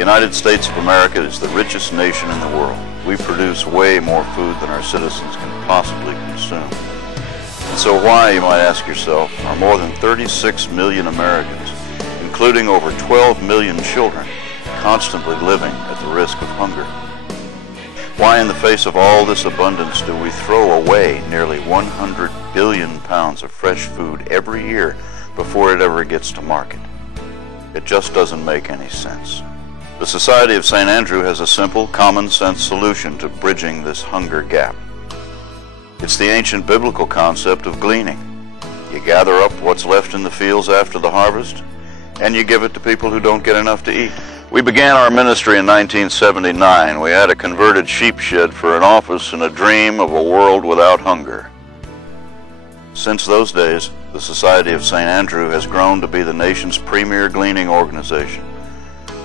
United States of America is the richest nation in the world. We produce way more food than our citizens can possibly consume. And so why, you might ask yourself, are more than 36 million Americans, including over 12 million children, constantly living at the risk of hunger? Why, in the face of all this abundance, do we throw away nearly 100 billion pounds of fresh food every year before it ever gets to market? It just doesn't make any sense. The Society of St. Andrew has a simple, common-sense solution to bridging this hunger gap. It's the ancient biblical concept of gleaning. You gather up what's left in the fields after the harvest, and you give it to people who don't get enough to eat. We began our ministry in 1979. We had a converted sheep shed for an office and a dream of a world without hunger. Since those days, the Society of St. Andrew has grown to be the nation's premier gleaning organization.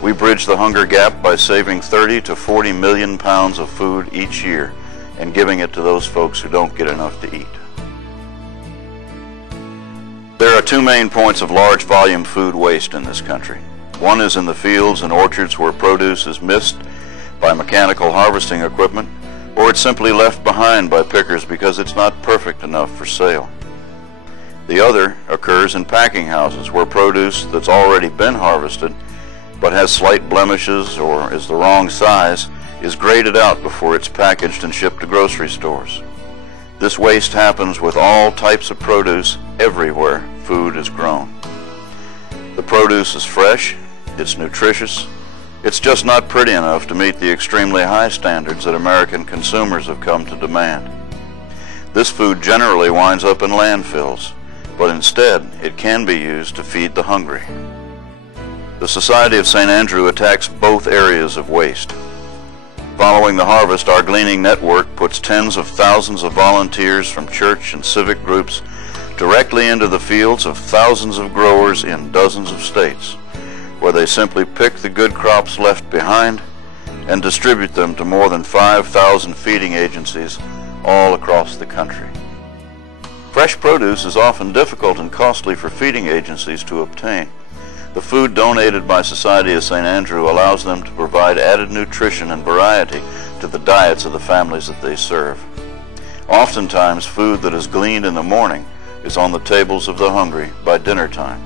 We bridge the hunger gap by saving 30 to 40 million pounds of food each year and giving it to those folks who don't get enough to eat. There are two main points of large volume food waste in this country. One is in the fields and orchards where produce is missed by mechanical harvesting equipment, or it's simply left behind by pickers because it's not perfect enough for sale. The other occurs in packing houses where produce that's already been harvested but has slight blemishes or is the wrong size is graded out before it's packaged and shipped to grocery stores. This waste happens with all types of produce everywhere food is grown. The produce is fresh, it's nutritious, it's just not pretty enough to meet the extremely high standards that American consumers have come to demand. This food generally winds up in landfills, but instead it can be used to feed the hungry. The Society of St. Andrew attacks both areas of waste. Following the harvest, our gleaning network puts tens of thousands of volunteers from church and civic groups directly into the fields of thousands of growers in dozens of states, where they simply pick the good crops left behind and distribute them to more than 5,000 feeding agencies all across the country. Fresh produce is often difficult and costly for feeding agencies to obtain. The food donated by Society of St. Andrew allows them to provide added nutrition and variety to the diets of the families that they serve. Oftentimes, food that is gleaned in the morning is on the tables of the hungry by dinner time.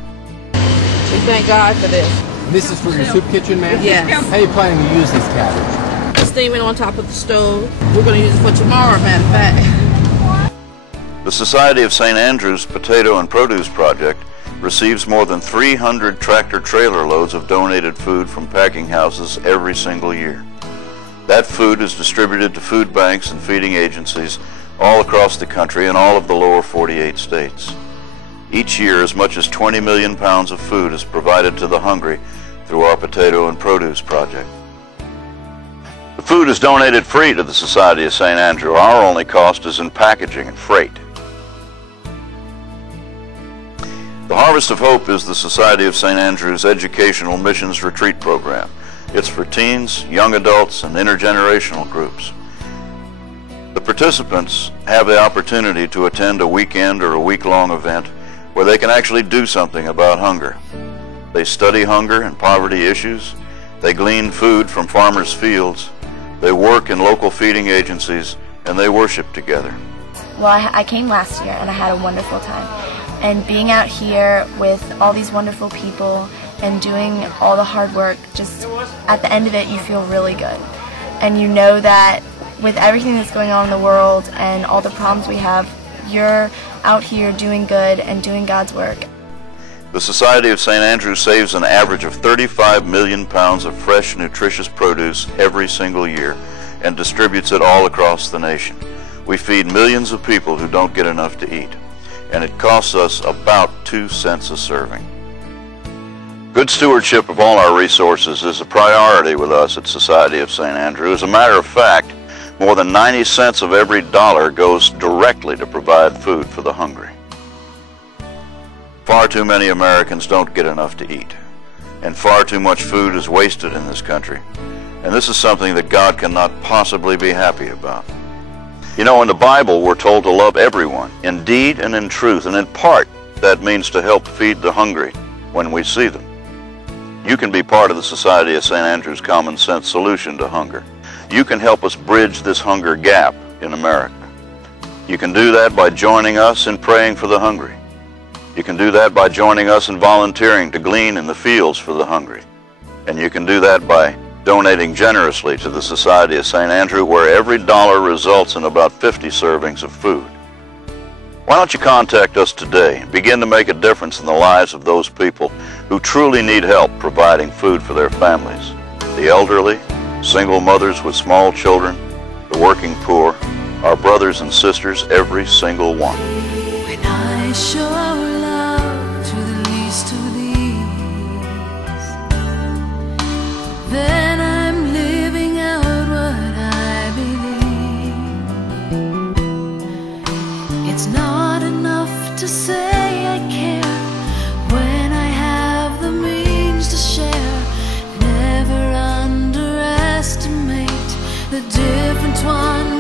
We thank God for this. This is for your soup kitchen, ma'am? Yes. How are you planning to use this cabbage? Steaming on top of the stove. We're going to use it for tomorrow, matter of fact. The Society of St. Andrew's Potato and Produce Project receives more than 300 tractor-trailer loads of donated food from packing houses every single year. That food is distributed to food banks and feeding agencies all across the country and all of the lower 48 states. Each year, as much as 20 million pounds of food is provided to the hungry through our Potato and Produce Project. The food is donated free to the Society of St. Andrew. Our only cost is in packaging and freight. The Harvest of Hope is the Society of St. Andrew's educational missions retreat program. It's for teens, young adults, and intergenerational groups. The participants have the opportunity to attend a weekend or a week-long event where they can actually do something about hunger. They study hunger and poverty issues, they glean food from farmers' fields, they work in local feeding agencies, and they worship together. Well, I came last year and I had a wonderful time. And being out here with all these wonderful people and doing all the hard work, just at the end of it you feel really good. And you know that with everything that's going on in the world and all the problems we have, you're out here doing good and doing God's work. The Society of St. Andrew saves an average of 35 million pounds of fresh, nutritious produce every single year and distributes it all across the nation. We feed millions of people who don't get enough to eat, and it costs us about 2 cents a serving. Good stewardship of all our resources is a priority with us at Society of St. Andrew. As a matter of fact, more than 90 cents of every dollar goes directly to provide food for the hungry. Far too many Americans don't get enough to eat, and far too much food is wasted in this country, and this is something that God cannot possibly be happy about. You know, in the Bible, we're told to love everyone, in deed and in truth, and in part, that means to help feed the hungry when we see them. You can be part of the Society of St. Andrew's Common Sense solution to hunger. You can help us bridge this hunger gap in America. You can do that by joining us in praying for the hungry. You can do that by joining us in volunteering to glean in the fields for the hungry. And you can do that by donating generously to the Society of St. Andrew, where every dollar results in about 50 servings of food. Why don't you contact us today and begin to make a difference in the lives of those people who truly need help providing food for their families? The elderly, single mothers with small children, the working poor, our brothers and sisters, every single one. When I show love to the least of these, then I'm living out what I believe. It's not enough to say I care when I have the means to share. Never underestimate the difference one